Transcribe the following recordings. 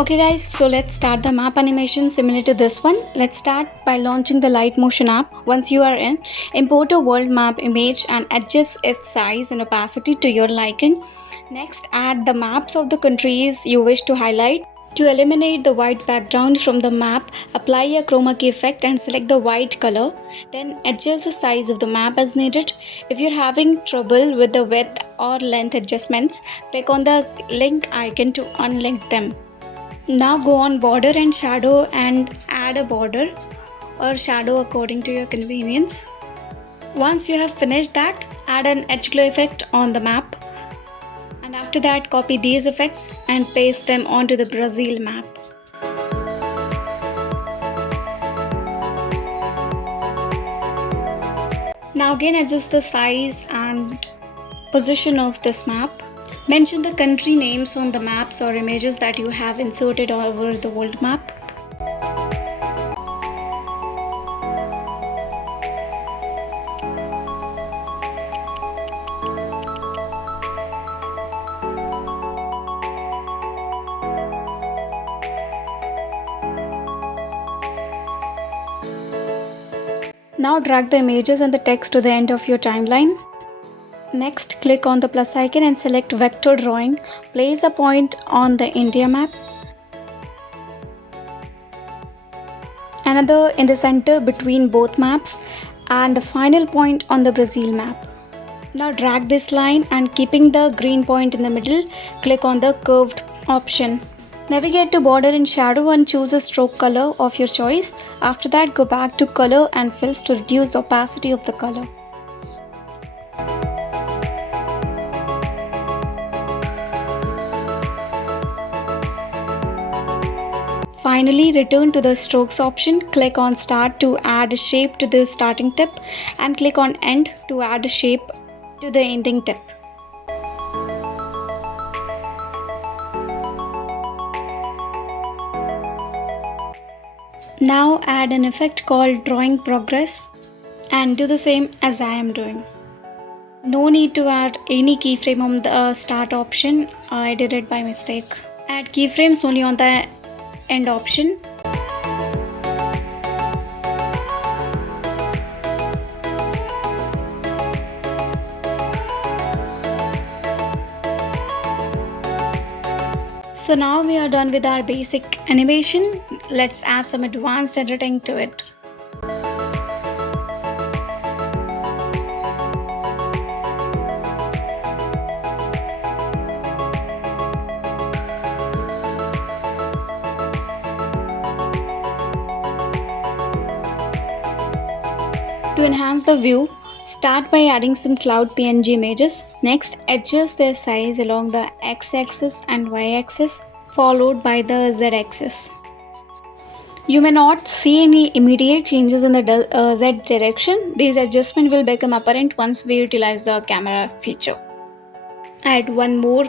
Okay guys, so let's start the map animation similar to this one. Let's start by launching the Light Motion app. Once you are in, import a world map image and adjust its size and opacity to your liking. Next, add the maps of the countries you wish to highlight. To eliminate the white background from the map, apply a chroma key effect and select the white color. Then adjust the size of the map as needed. If you're having trouble with the width or length adjustments, click on the link icon to unlink them. Now go on border and shadow and add a border or shadow according to your convenience. Once you have finished that, add an edge glow effect on the map. And after that, copy these effects and paste them onto the Brazil map. Now again adjust the size and position of this map. Mention the country names on the maps or images that you have inserted over the world map. Now drag the images and the text to the end of your timeline. Next, click on the plus icon and select Vector Drawing. Place a point on the India map, another in the center between both maps, and a final point on the Brazil map. Now drag this line and keeping the green point in the middle, click on the curved option. Navigate to border and shadow and choose a stroke color of your choice. After that, go back to color and fills to reduce the opacity of the color. Finally, return to the strokes option, click on start to add a shape to the starting tip and click on end to add a shape to the ending tip. Now add an effect called drawing progress and do the same as I am doing. No need to add any keyframe on the start option, I did it by mistake. Add keyframes only on the end option. So now we are done with our basic animation. Let's add some advanced editing to it. To enhance the view, start by adding some cloud PNG images. Next, adjust their size along the x-axis and y-axis, followed by the z-axis. You may not see any immediate changes in the z direction. These adjustments will become apparent once we utilize the camera feature. Add one more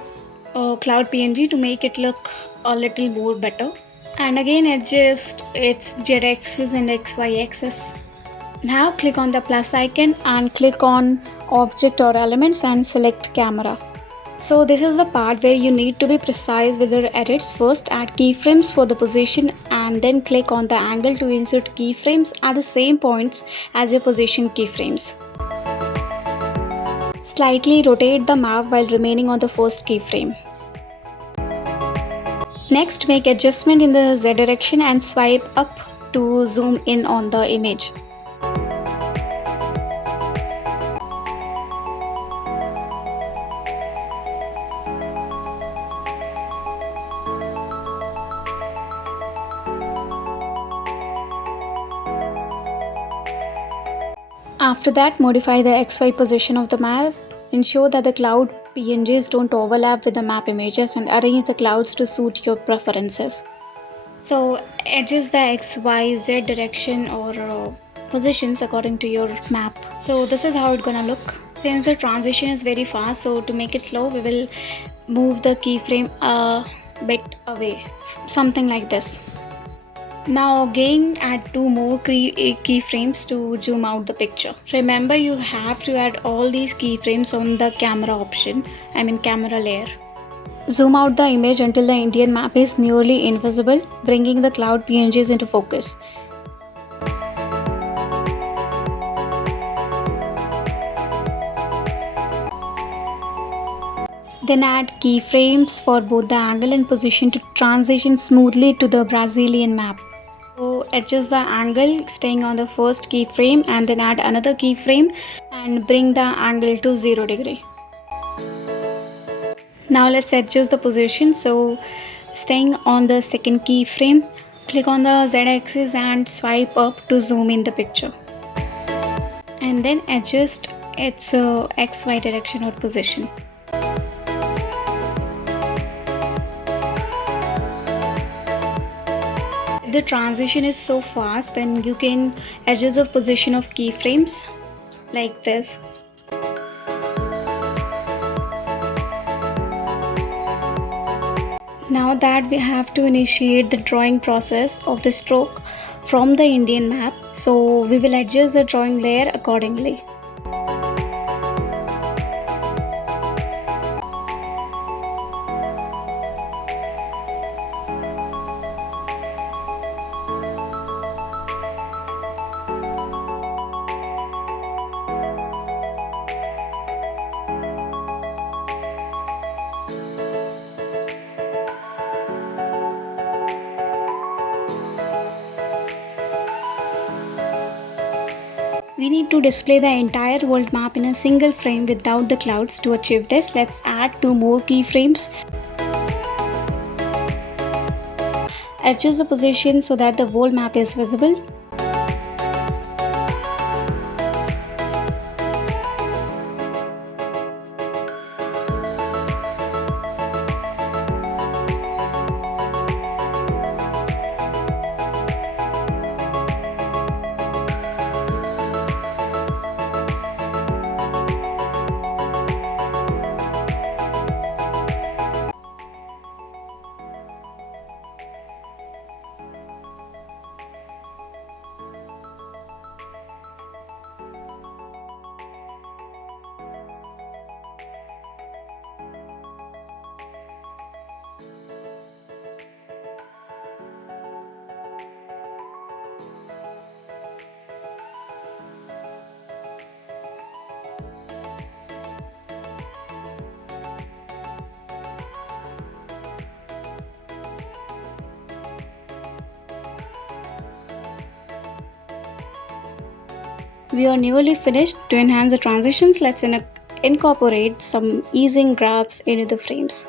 cloud PNG to make it look a little more better. And again adjust its z-axis and x-y-axis. Now click on the plus icon and click on object or elements and select camera. So this is the part where you need to be precise with your edits. First add keyframes for the position and then click on the angle to insert keyframes at the same points as your position keyframes. Slightly rotate the map while remaining on the first keyframe. Next, make adjustment in the Z direction and swipe up to zoom in on the image. After that, modify the XY position of the map. Ensure that the cloud PNGs don't overlap with the map images and arrange the clouds to suit your preferences. So adjust the X, Y, Z direction or positions according to your map. So this is how it's gonna look. Since the transition is very fast, so to make it slow, we will move the keyframe a bit away, something like this. Now again add 2 more keyframes to zoom out the picture. Remember, you have to add all these keyframes on the camera option, camera layer. Zoom out the image until the Indian map is nearly invisible, bringing the cloud PNGs into focus. Then add keyframes for both the angle and position to transition smoothly to the Brazilian map. So adjust the angle staying on the first keyframe and then add another keyframe and bring the angle to 0 degree. Now let's adjust the position. So staying on the second keyframe, click on the Z axis and swipe up to zoom in the picture. And then adjust its XY direction or position. If the transition is so fast, then you can adjust the position of keyframes like this. Now that we have to initiate the drawing process of the stroke from the Indian map, so we will adjust the drawing layer accordingly. We need to display the entire world map in a single frame without the clouds. To achieve this, let's add 2 more keyframes. Adjust the position so that the whole map is visible. We are nearly finished. To enhance the transitions, let's incorporate some easing graphs into the frames.